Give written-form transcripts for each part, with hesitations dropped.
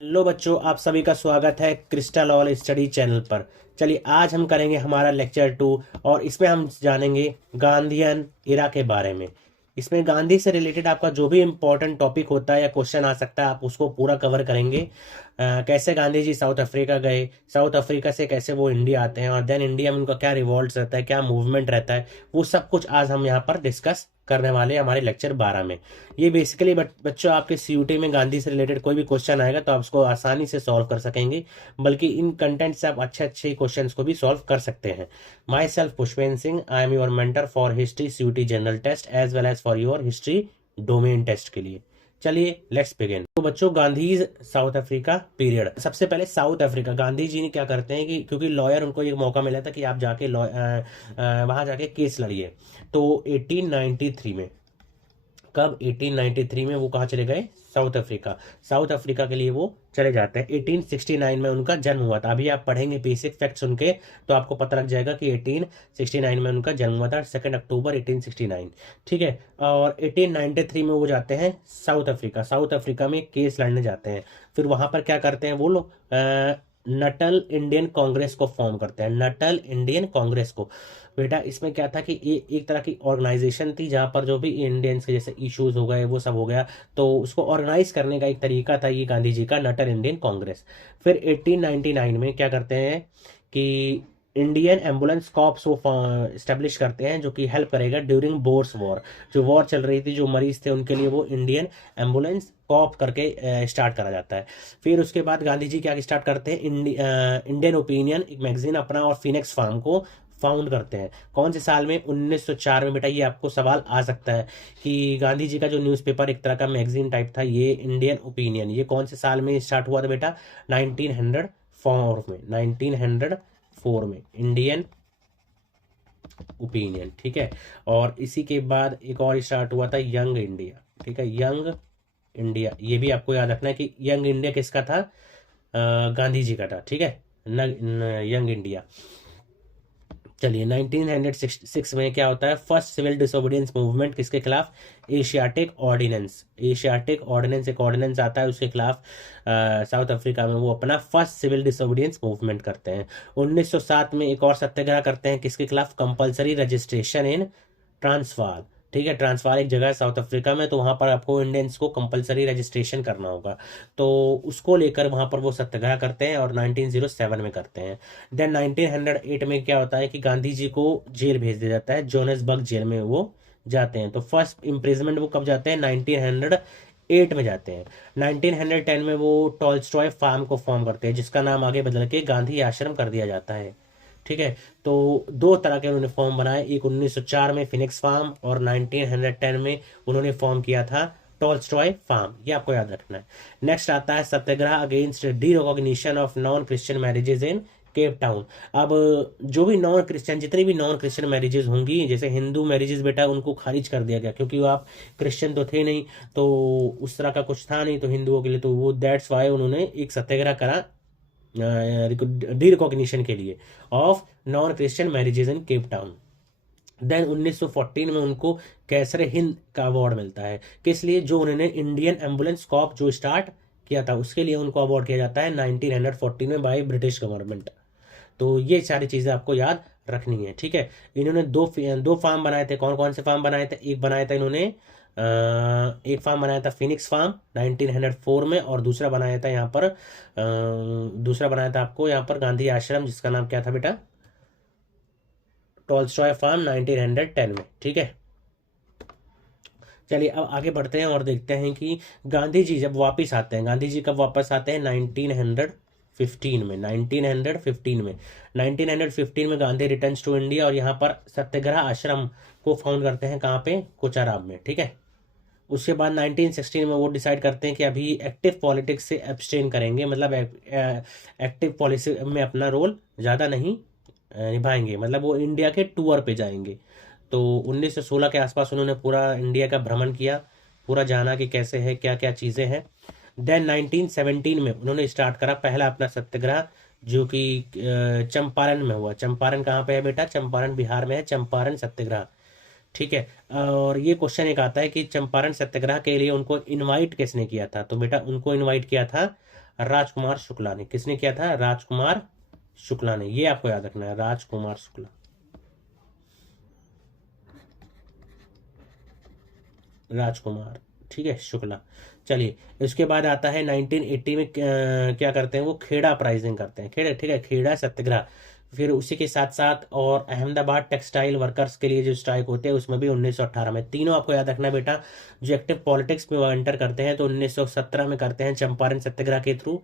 Hello बच्चों, आप सभी का स्वागत है क्रिस्टल ऑल स्टडी चैनल पर। चलिए आज हम करेंगे हमारा लेक्चर 2 और इसमें हम जानेंगे गांधीयन इरा के बारे में। इसमें गांधी से रिलेटेड आपका जो भी इम्पोर्टेंट टॉपिक होता है या क्वेश्चन आ सकता है आप उसको पूरा कवर करेंगे। कैसे गांधी जी साउथ अफ्रीका गए, साउथ अफ्रीका से कैसे वो इंडिया आते हैं और देन इंडिया में उनका क्या रिवॉल्ट रहता है, क्या मूवमेंट रहता है, वो सब कुछ आज हम यहाँ पर डिस्कस करने वाले हैं हमारे लेक्चर 12 में। ये बेसिकली बच्चों आपके सीयूटी में गांधी से रिलेटेड कोई भी क्वेश्चन आएगा तो आप उसको आसानी से सॉल्व कर सकेंगे, बल्कि इन कंटेंट से आप अच्छे अच्छे क्वेश्चंस को भी सॉल्व कर सकते हैं। Myself Pushpendra Singh, I am your mentor for history CUET general test as well as for your history domain test के लिए। चलिए लेट्स बिगिन। तो बच्चों गांधी साउथ अफ्रीका पीरियड, सबसे पहले साउथ अफ्रीका गांधी जी ने क्या करते हैं कि क्योंकि लॉयर उनको एक मौका मिला था कि आप जाके वहां जाके केस लड़िए। तो 1893 में, कब 1893 में वो कहाँ चले गए, साउथ अफ्रीका। साउथ अफ्रीका के लिए वो चले जाते हैं। 1869 में उनका जन्म हुआ था। अभी आप पढ़ेंगे बेसिक फैक्ट्स उनके तो आपको पता लग जाएगा कि 1869 में उनका जन्म हुआ था, 2 अक्टूबर 1869। ठीक है। और 1893 में वो जाते हैं साउथ अफ्रीका। साउथ अफ्रीका में केस लड़ने जाते हैं। फिर वहां पर क्या करते हैं वो लोग, नटल इंडियन कांग्रेस को फॉर्म करते हैं। नटल इंडियन कांग्रेस को, बेटा इसमें क्या था कि एक तरह की ऑर्गेनाइजेशन थी जहां पर जो भी इंडियंस के जैसे इश्यूज हो गए वो सब हो गया, तो उसको ऑर्गेनाइज करने का एक तरीका था ये गांधी जी का, नटल इंडियन कांग्रेस। फिर 1899 में क्या करते हैं कि इंडियन एम्बुलेंस कॉप्स वो स्टेब्लिश करते हैं जो कि हेल्प करेगा ड्यूरिंग बोर्स वॉर। जो वॉर चल रही थी, जो मरीज थे उनके लिए वो इंडियन एम्बुलेंस कॉप करके स्टार्ट करा जाता है। फिर उसके बाद गांधी जी क्या स्टार्ट करते हैं, इंडियन ओपिनियन एक मैगजीन अपना और फिनिक्स फार्म को फाउंड करते हैं। कौन से साल में, 1904 में। बेटा ये आपको सवाल आ सकता है कि गांधी जी का जो न्यूज़पेपर एक तरह का मैगजीन टाइप था ये इंडियन ओपिनियन, ये कौन से साल में स्टार्ट हुआ था बेटा, 1904 में। 1904 में इंडियन ओपिनियन। ठीक है। और इसी के बाद एक और स्टार्ट हुआ था यंग इंडिया। ठीक है, यंग इंडिया, ये भी आपको याद रखना है कि यंग इंडिया किसका था, गांधी जी का था। ठीक है, यंग इंडिया। चलिए 1906 में क्या होता है, फर्स्ट सिविल डिसोबीडियंस मूवमेंट किसके खिलाफ, एशियाटिक ऑर्डिनेंस। एशियाटिक ऑर्डिनेंस एक ऑर्डिनेंस आता है उसके खिलाफ साउथ अफ्रीका में वो अपना फर्स्ट सिविल डिसोबीडियंस मूवमेंट करते हैं। 1907 में एक और सत्याग्रह करते हैं किसके खिलाफ, कंपलसरी रजिस्ट्रेशन इन ट्रांसवाल। ठीक है, ट्रांसवाल एक जगह है साउथ अफ्रीका में, तो वहां पर आपको इंडियंस को कंपलसरी रजिस्ट्रेशन करना होगा, तो उसको लेकर वहां पर वो सत्याग्रह करते हैं और 1907 में करते हैं। देन 1908 में क्या होता है कि गांधी जी को जेल भेज दिया जाता है, जोहान्सबर्ग जेल में वो जाते हैं। तो फर्स्ट इम्प्रिजमेंट वो कब जाते हैं, 1908 में जाते हैं। 1910 में वो टॉल्स्टॉय फार्म को फॉर्म करते हैं जिसका नाम आगे बदल के गांधी आश्रम कर दिया जाता है। ठीक है। तो दो तरह के उन्होंने फॉर्म बनाए, एक 1904 में फिनिक्स फार्म और 1910 में उन्होंने फॉर्म किया था टॉल्स्टॉय फार्म, ये आपको याद रखना है। नेक्स्ट आता है satyagraha against the recognition of non Christian marriages in Cape Town. अब जो भी नॉन क्रिश्चियन, जितनी भी नॉन क्रिश्चियन मैरिजेज होंगी, जैसे हिंदू मैरिजेज बेटा उनको खारिज कर दिया गया क्योंकि वो आप क्रिश्चियन तो थे नहीं, तो उस तरह का कुछ था नहीं तो हिंदुओं के लिए, तो वो दैट्स वाई उन्होंने एक सत्याग्रह करा डी रिकॉग्निशन के लिए of non Christian marriages in Cape Town. Then 1914 में उनको कैसर हिंद का अवार्ड मिलता है, किस लिए, जो उन्होंने इंडियन एम्बुलेंस कॉप जो स्टार्ट किया था उसके लिए उनको अवार्ड किया जाता है 1914 में बाय ब्रिटिश गवर्नमेंट। तो ये सारी चीजें आपको याद रखनी है। ठीक है। इन्होंने दो फार्म बनाए थे। कौन कौन से फार्म बनाए थे, एक बनाया था इन्होंने एक फार्म बनाया था फिनिक्स फार्म 1904 में, और दूसरा बनाया था यहाँ पर दूसरा बनाया था आपको यहाँ पर गांधी आश्रम जिसका नाम क्या था बेटा, टॉल्स्टॉय फार्म 1910 में। ठीक है। चलिए अब आगे बढ़ते हैं और देखते हैं कि गांधी जी जब वापस आते हैं, गांधी जी कब वापस आते हैं, 1915 में। 1915 में 1915 में गांधी रिटर्न्स टू इंडिया और यहाँ पर सत्याग्रह आश्रम को फाउंड करते हैं, कहाँ पे, कोचाराम में। ठीक है। उसके बाद 1916 में वो डिसाइड करते हैं कि अभी एक्टिव पॉलिटिक्स से एब्सटेन करेंगे, मतलब एक्टिव पॉलिसी में अपना रोल ज़्यादा नहीं निभाएंगे, मतलब वो इंडिया के टूर पे जाएंगे। तो 1916 के आसपास उन्होंने पूरा इंडिया का भ्रमण किया, पूरा जाना कि कैसे है, क्या क्या चीज़ें हैं। देन 1917 में उन्होंने स्टार्ट करा पहला अपना सत्याग्रह जो कि चंपारण में हुआ। चंपारण कहाँ पे है बेटा, चंपारण बिहार में है, चंपारण सत्याग्रह। ठीक है। और ये क्वेश्चन एक आता है कि चंपारण सत्याग्रह के लिए उनको इनवाइट किसने किया था, तो बेटा उनको इनवाइट किया था राजकुमार शुक्ला ने। किसने किया था? राजकुमार शुक्ला ने। ये आपको याद रखना है, राजकुमार शुक्ला, राजकुमार, ठीक है, शुक्ला। चलिए, इसके बाद आता है 1980 में क्या करते हैं वो? खेड़ा अपराइजिंग करते हैं, खेड़ा, ठीक है, खेड़ा सत्याग्रह। फिर उसी के साथ साथ और अहमदाबाद टेक्सटाइल वर्कर्स के लिए जो स्ट्राइक होते हैं उसमें भी 1918 में। तीनों आपको याद रखना है बेटा। जो एक्टिव पॉलिटिक्स में वो एंटर करते हैं तो 1917 में करते हैं चंपारण सत्याग्रह के थ्रू।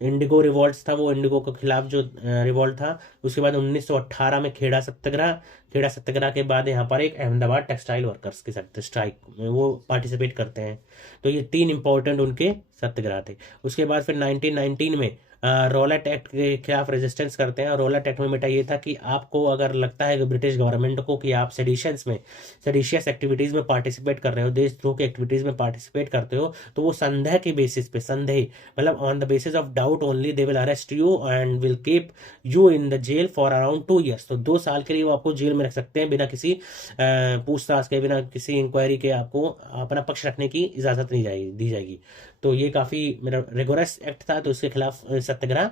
इंडिगो रिवॉल्ट था, वो इंडिगो के खिलाफ जो रिवॉल्ट था। उसके बाद 1918 में खेड़ा सत्याग्रह। खेड़ा सत्याग्रह के बाद यहाँ पर एक अहमदाबाद टेक्सटाइल वर्कर्स के साथ स्ट्राइक में वो पार्टिसिपेट करते हैं। तो ये तीन इंपॉर्टेंट उनके सत्याग्रह थे। उसके बाद फिर 1919 में रॉलेट एक्ट के खिलाफ रेजिस्टेंस करते हैं। और रॉलेट एक्ट में बेटा ये था कि आपको अगर लगता है कि ब्रिटिश गवर्नमेंट को कि आप सेडिशियस एक्टिविटीज में पार्टिसिपेट कर रहे हो, देशद्रोह की एक्टिविटीज में पार्टिसिपेट करते हो, तो वो संदेह के बेसिस पे, संदेह मतलब on the basis of doubt only, they will arrest you and will keep you in the jail for around 2 years। तो 2 साल के लिए वो आपको जेल में रख सकते हैं बिना किसी पूछताछ के, बिना किसी इंक्वायरी के। आपको अपना पक्ष रखने की इजाजत नहीं दी जाएगी। तो ये काफी मेरा रिगोरस एक्ट था। तो इसके खिलाफ सत्याग्रह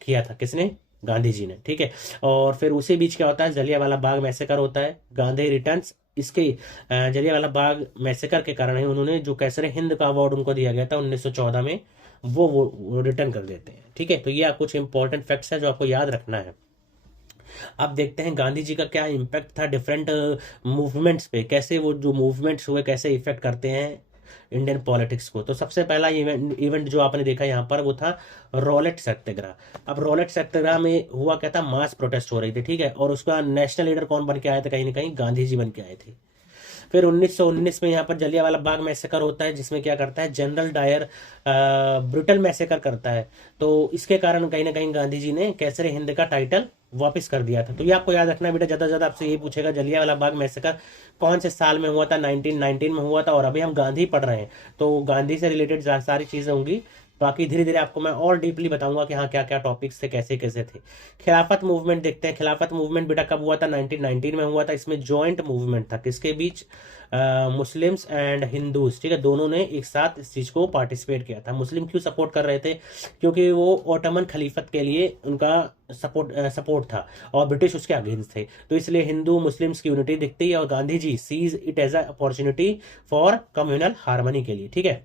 किया था किसने? गांधी जी ने, ठीक है। और फिर उसी बीच क्या होता है? जलियांवाला बाग मैसेकर होता है। गांधी रिटर्न्स। इसके जलियांवाला बाग मैसेकर के कारण ही उन्होंने जो कैसर हिंद का अवार्ड उनको दिया गया था 1914 में, वो रिटर्न कर देते हैं, ठीक है। तो ये कुछ इंपॉर्टेंट फैक्ट्स है जो आपको याद रखना है। अब देखते हैं गांधी जी का क्या इम्पैक्ट था डिफरेंट मूवमेंट्स पे, कैसे वो जो मूवमेंट्स हुए कैसे इफेक्ट करते हैं इंडियन पॉलिटिक्स को। तो सबसे पहला इवेंट जो आपने देखा यहाँ पर वो था रॉलेट सत्याग्रह। अब रॉलेट सत्याग्रह में हुआ क्या था? मास प्रोटेस्ट हो रही थी, ठीक है। और उसका नेशनल लीडर कौन बन के आए थे? कहीं ना कहीं गांधी जी बन के आए थे। फिर 1919 में यहाँ पर जलियांवाला बाग मैसेकर होता है, जिसमें क्या करता है? जनरल डायर ब्रुटल मैसेकर करता है। तो इसके कारण कहीं ना कहीं गांधी जी ने कैसर हिंद का टाइटल वापस कर दिया था। तो ये आपको याद रखना है बेटा, ज्यादा से ज्यादा आपसे यही पूछेगा जलियांवाला बाग मैसेकर कौन से साल में हुआ था? 1919 में हुआ था। और अभी हम गांधी पढ़ रहे हैं तो गांधी से रिलेटेड सारी चीजें होंगी। बाकी धीरे धीरे आपको मैं और डीपली बताऊंगा कि हाँ क्या क्या टॉपिक्स थे, कैसे कैसे थे। खिलाफत मूवमेंट देखते हैं। खिलाफत मूवमेंट बेटा कब हुआ था? 1919 में हुआ था। इसमें जॉइंट मूवमेंट था किसके बीच? मुस्लिम्स एंड हिंदूज, ठीक है, दोनों ने एक साथ इस चीज को पार्टिसिपेट किया था। मुस्लिम क्यों सपोर्ट कर रहे थे? क्योंकि वो ओटोमन खलीफत के लिए उनका सपोर्ट था और ब्रिटिश उसके अगेंस्ट थे। तो इसलिए हिंदू मुस्लिम्स की यूनिटी दिखती है और Gandhi ji sees it as a opportunity for communal harmony के लिए, ठीक है।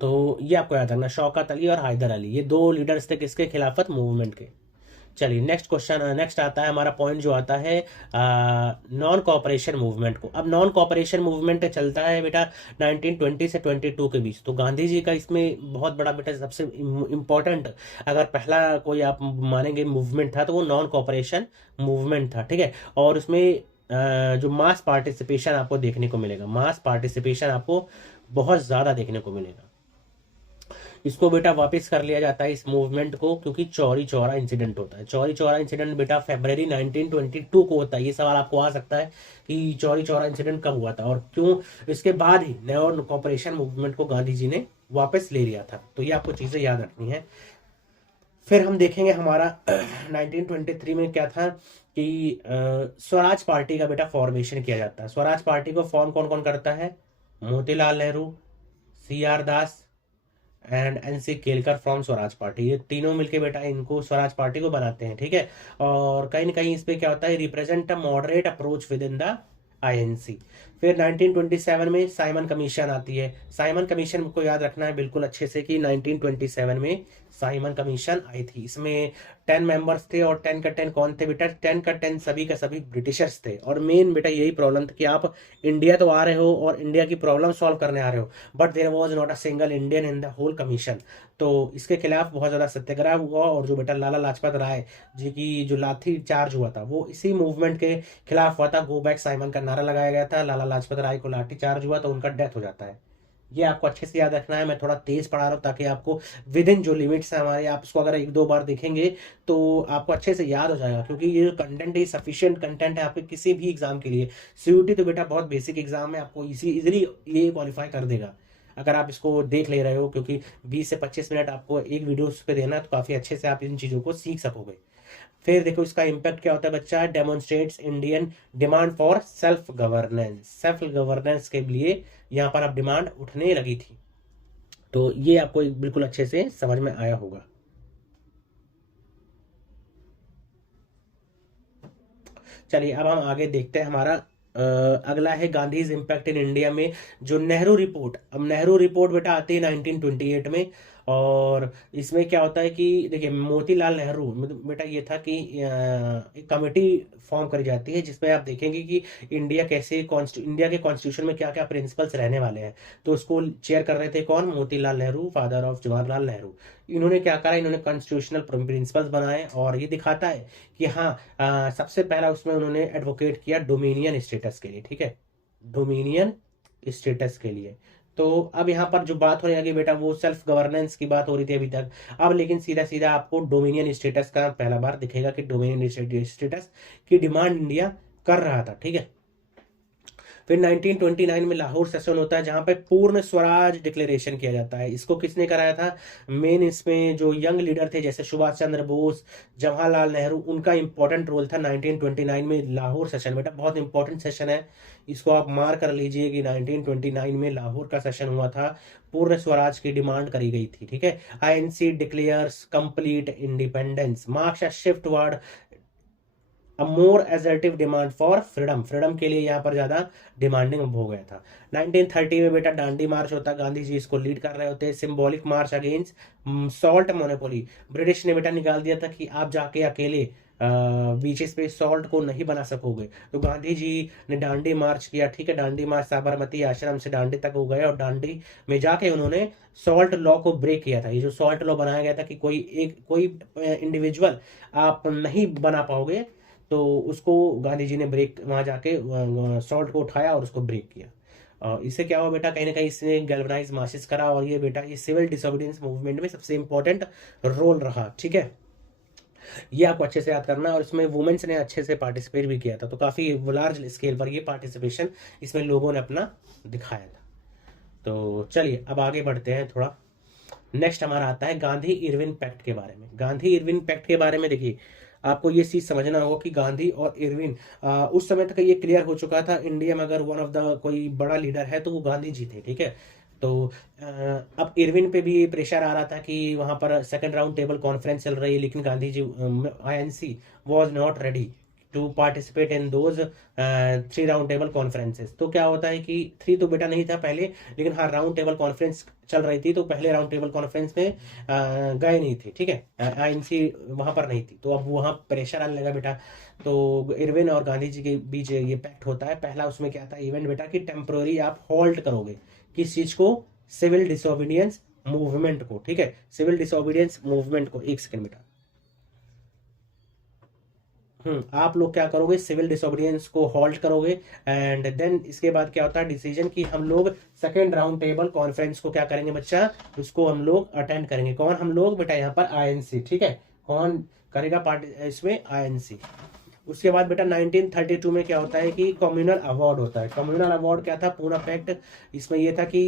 तो ये आपको याद रखना, शौकत अली और हैदर अली, ये दो लीडर्स थे किसके? खिलाफत मूवमेंट के। चलिए नेक्स्ट क्वेश्चन, नेक्स्ट आता है हमारा पॉइंट जो आता है नॉन कॉपरेशन मूवमेंट को। अब नॉन कॉपरेशन मूवमेंट चलता है बेटा 1920 से 22 के बीच। तो गांधी जी का इसमें बहुत बड़ा बेटा सबसे इम्पोर्टेंट अगर पहला कोई आप मानेंगे मूवमेंट था तो वो नॉन कॉपरेशन मूवमेंट था, ठीक है। और उसमें जो मास पार्टिसिपेशन आपको देखने को मिलेगा, मास पार्टिसिपेशन आपको बहुत ज्यादा देखने को मिलेगा। इसको बेटा वापस कर लिया जाता है इस मूवमेंट को, क्योंकि चौरी चौरा इंसिडेंट होता है। चौरी चौरा इंसिडेंट बेटा फरवरी 1922 को होता है। ये सवाल आपको आ सकता है कि चौरी चौरा इंसिडेंट कब हुआ था और क्यों? इसके बाद ही नॉन कॉपरेशन मूवमेंट को गांधी जी ने वापस ले लिया था। तो ये आपको चीजें याद रखनी है। फिर हम देखेंगे हमारा 1923 में क्या था कि स्वराज पार्टी का बेटा फॉर्मेशन किया जाता है। स्वराज पार्टी को फॉर्म कौन कौन करता है? Motilal Nehru, CR Das and NC Kelkar from Swaraj party. ये तीनों मिलके बेटा इनको स्वराज पार्टी को बनाते हैं, ठीक है। और कहीं ना कहीं इस पे क्या होता है? Represent a moderate approach with in the INC। फिर 1927 में साइमन कमीशन आती है। साइमन कमीशन को याद रखना है बिल्कुल अच्छे से कि 1927 में साइमन कमीशन आई थी। इसमें 10 मेंबर्स थे और 10 का 10 कौन थे बेटा? 10 का 10 सभी का सभी ब्रिटिशर्स थे। और मेन बेटा यही प्रॉब्लम था कि आप इंडिया तो आ रहे हो और इंडिया की प्रॉब्लम सॉल्व करने आ रहे हो, but there was not a single Indian in the whole commission. तो इसके खिलाफ बहुत ज्यादा सत्याग्रह हुआ और जो बेटा लाला लाजपत राय जी की जो लाठी चार्ज हुआ था वो इसी मूवमेंट के खिलाफ हुआ था। गो बैक साइमन का नारा लगाया गया था, लाला लाजपत राय को लाठी चार्ज हुआ तो उनका डेथ हो जाता है। ये आपको अच्छे से याद रखना है। मैं थोड़ा तेज पढ़ा रहा हूँ ताकि आपको विद इन जो लिमिट्स है हमारे, आप इसको अगर एक दो बार देखेंगे तो आपको अच्छे से याद हो जाएगा, क्योंकि ये जो कंटेंट है सफिशिएंट कंटेंट है आपके किसी भी एग्जाम के लिए। CUT तो बेटा बहुत बेसिक एग्जाम है, आपको इजीली ये क्वालिफाई कर देगा अगर आप इसको देख ले रहे हो, क्योंकि 20 से 25 मिनट आपको एक वीडियो पे देना है तो काफी अच्छे से आप इन चीजों को सीख सकोगे। फिर देखो इसका इम्पैक्ट क्या होता है बच्चा? Demonstrates Indian demand for self governance के लिए यहाँ पर अब डिमांड उठने लगी थी। तो ये आपको बिल्कुल अच्छे से समझ में आया होगा। चलिए अब हम आगे देखते हैं। हमारा अगला है गांधीज इम्पैक्ट इन इंडिया में जो नेहरू रिपोर्ट। अब नेहरू रिपोर्ट बेटा आती है 1928 में। और इसमें क्या होता है कि देखिए मोतीलाल नेहरू बेटा ये था कि एक कमेटी फॉर्म करी जाती है जिसमें आप देखेंगे कि इंडिया के कॉन्स्टिट्यूशन में क्या क्या प्रिंसिपल्स रहने वाले हैं। तो उसको चेयर कर रहे थे कौन? Motilal Nehru, father of Jawaharlal Nehru. इन्होंने क्या करा, इन्होंने कॉन्स्टिट्यूशनल प्रिंसिपल्स बनाए और ये दिखाता है कि हाँ सबसे पहला उसमें उन्होंने एडवोकेट किया डोमिनियन स्टेटस के लिए। ठीक है, डोमिनियन स्टेटस के लिए। तो अब यहाँ पर जो बात हो रही है बेटा वो सेल्फ गवर्नेंस की बात हो रही थी अभी तक। अब लेकिन सीधा सीधा आपको डोमिनियन स्टेटस का पहला बार दिखेगा कि डोमिनियन स्टेटस की डिमांड इंडिया कर रहा था। ठीक है, फिर 1929 में लाहौर सेशन होता है जहां पे पूर्ण स्वराज डिक्लेरेशन किया जाता है। इसको किसने कराया था? मेन इसमें जो यंग लीडर थे जैसे सुभाष चंद्र बोस, जवाहरलाल नेहरू, उनका इंपॉर्टेंट रोल था 1929 में लाहौर सेशन। बेटा बहुत इंपॉर्टेंट सेशन है, इसको आप मार कर लीजिए कि 1929 में लाहौर का सेशन हुआ था, पूर्ण स्वराज की डिमांड करी गई थी। ठीक है, INC declares complete independence, marks a shift word a more assertive demand for freedom. Freedom के लिए यहाँ पर ज्यादा डिमांडिंग हो गया था। 1930 में बेटा दांडी मार्च होता है, गांधी जी इसको लीड कर रहे होते हैं। सिंबॉलिक मार्च अगेंस्ट सॉल्ट मोनोपोली। ब्रिटिश ने बेटा निकाल दिया था कि आप जाके अकेले बीचेस पे सॉल्ट को नहीं बना सकोगे, तो गांधी जी ने दांडी मार्च किया। ठीक है, दांडी मार्च साबरमती आश्रम से दांडी तक हो गए और दांडी में जाके उन्होंने सॉल्ट लॉ को ब्रेक किया था। ये जो सॉल्ट लॉ बनाया गया था कि कोई इंडिविजुअल आप नहीं बना पाओगे, तो उसको गांधी जी ने ब्रेक वहां जाके सॉल्ट को उठाया और उसको ब्रेक किया। इससे क्या हुआ बेटा, कहीं ना कहीं इसने गैल्वनाइज मासेस करा और ये बेटा ये सिविल डिसोबीडियंस मूवमेंट में सबसे इंपॉर्टेंट रोल रहा। ठीक है, ये आपको अच्छे से याद करना। और इसमें वुमेन्स ने अच्छे से पार्टिसिपेट भी किया था, तो काफी लार्ज स्केल पर ये पार्टिसिपेशन इसमें लोगों ने अपना दिखाया था। तो चलिए अब आगे बढ़ते हैं थोड़ा। नेक्स्ट हमारा आता है गांधी इरविन पैक्ट के बारे में। गांधी इरविन पैक्ट के बारे में देखिए आपको ये चीज समझना होगा कि गांधी और इरविन उस समय तक ये क्लियर हो चुका था इंडिया में अगर वन ऑफ द कोई बड़ा लीडर है तो वो गांधी जी थे। ठीक है, तो अब इरविन पे भी प्रेशर आ रहा था कि वहां पर सेकंड राउंड टेबल कॉन्फ्रेंस चल रही है, लेकिन Gandhi ji INC was not ready to participate in those 3 round table conferences. तो क्या होता है कि 3 तो बेटा नहीं था पहले, लेकिन हाँ राउंड टेबल कॉन्फ्रेंस चल रही थी, तो पहले राउंड टेबल कॉन्फ्रेंस में गए नहीं थे। ठीक है, आईएनसी वहां पर नहीं थी, तो अब वहां प्रेशर आने लगा बेटा। तो इरविन और गांधी जी के बीच ये पैक्ट होता है। पहला उसमें क्या था इवेंट बेटा कि टेम्पोररी आप होल्ड करोगे किस चीज को? सिविल डिसोबीडियंस मूवमेंट को। ठीक है, सिविल डिसोबीडियंस मूवमेंट को। एक सेकंड बेटा, आप लोग क्या करोगे? सिविल डिसोबीडियंस को हॉल्ट करोगे। एंड देन इसके बाद क्या होता है डिसीजन कि हम लोग सेकेंड राउंड टेबल कॉन्फ्रेंस को क्या करेंगे बच्चा? उसको हम लोग अटेंड करेंगे। कौन हम लोग बेटा? यहाँ पर आईएनसी। ठीक है, कौन करेगा पार्टी इसमें? आईएनसी। उसके बाद बेटा 1932 में क्या होता है कि कम्युनल अवार्ड होता है। कम्युनल अवार्ड क्या था? पूना पैक्ट। इसमें ये था कि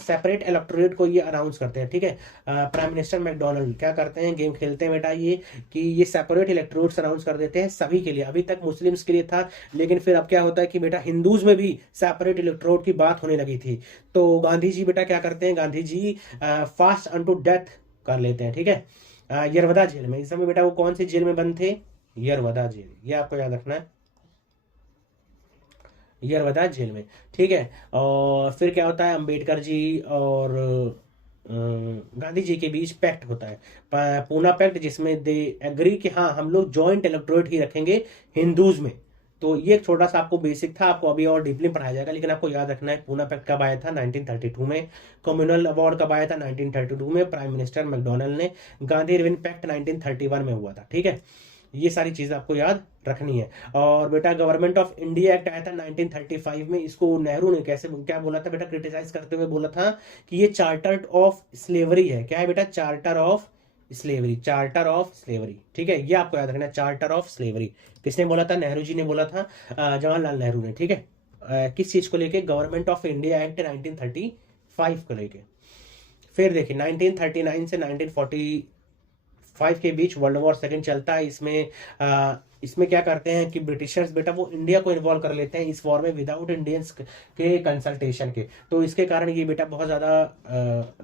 सेपरेट इलेक्टोरेट को ये अनाउंस करते हैं। ठीक है, प्राइम मिनिस्टर मैकडोनल्ड क्या करते हैं, गेम खेलते हैं बेटा ये कि ये सेपरेट इलेक्टोरेट्स अनाउंस कर देते हैं सभी के लिए। अभी तक मुस्लिम्स के लिए था, लेकिन फिर अब क्या होता है कि बेटा हिंदूज में भी सेपरेट इलेक्टोरेट की बात होने लगी थी। तो गांधी जी बेटा क्या करते हैं? Gandhi ji fast unto death कर लेते हैं। ठीक है, यरवदा जेल में। इस समय बेटा वो कौन सी जेल में बंद थे? यरवदा जेल, ये आपको याद रखना है, यरवदा जेल में। ठीक है, और फिर क्या होता है अंबेडकर जी और गांधी जी के बीच पैक्ट होता है, पूना पैक्ट, जिसमें दे एग्री कि हाँ हम लोग जॉइंट इलेक्टोरेट ही रखेंगे हिंदूज में। तो ये एक छोटा सा आपको बेसिक था, आपको अभी और डीपली पढ़ाया जाएगा, लेकिन आपको याद रखना है पूना पैक्ट कब आया था? 1932 में। कम्युनल अवार्ड कब आया था? 1932 में। प्राइम मिनिस्टर मैकडोनल्ड ने। गांधी इरविन पैक्ट 1931 में हुआ था। ठीक है, ये सारी चीजें आपको याद रखनी है। और बेटा गवर्नमेंट ऑफ इंडिया एक्ट आया था 1935 में। इसको नेहरू ने कैसे क्या बोला था बेटा? क्रिटिसाइज करते हुए बोला था कि ये चार्टर ऑफ स्लेवरी है। क्या है बेटा? Charter of slavery, charter of slavery. ठीक है, ये आपको याद रखना, चार्टर ऑफ स्लेवरी। किसने बोला था? नेहरू जी ने बोला था, जवाहरलाल नेहरू ने। ठीक है, किस चीज को लेके? गवर्नमेंट ऑफ इंडिया एक्ट 1935 को लेके। फिर देखिए 1939 से 1940 1945 के बीच वर्ल्ड वॉर सेकेंड चलता है। इसमें क्या करते हैं कि ब्रिटिशर्स बेटा वो इंडिया को इन्वॉल्व कर लेते हैं इस वॉर में विदाउट इंडियंस के कंसल्टेशन के। तो इसके कारण ये बेटा बहुत ज़्यादा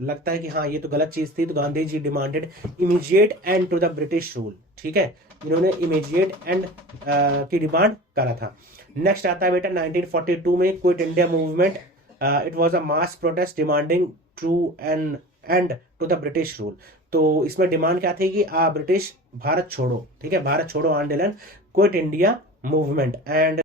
लगता है कि हाँ ये तो गलत चीज़ थी। तो Gandhi ji demanded immediate end to the British rule. ठीक है, इन्होंने इमीडिएट एंड की डिमांड करा था। नेक्स्ट आता है बेटा 1942 में quit India movement. It was a mass protest demanding true an end to the British rule. तो इसमें डिमांड क्या थी कि ब्रिटिश भारत छोड़ो, ठीक है, भारत छोड़ो आंदोलन, क्विट इंडिया मूवमेंट एंड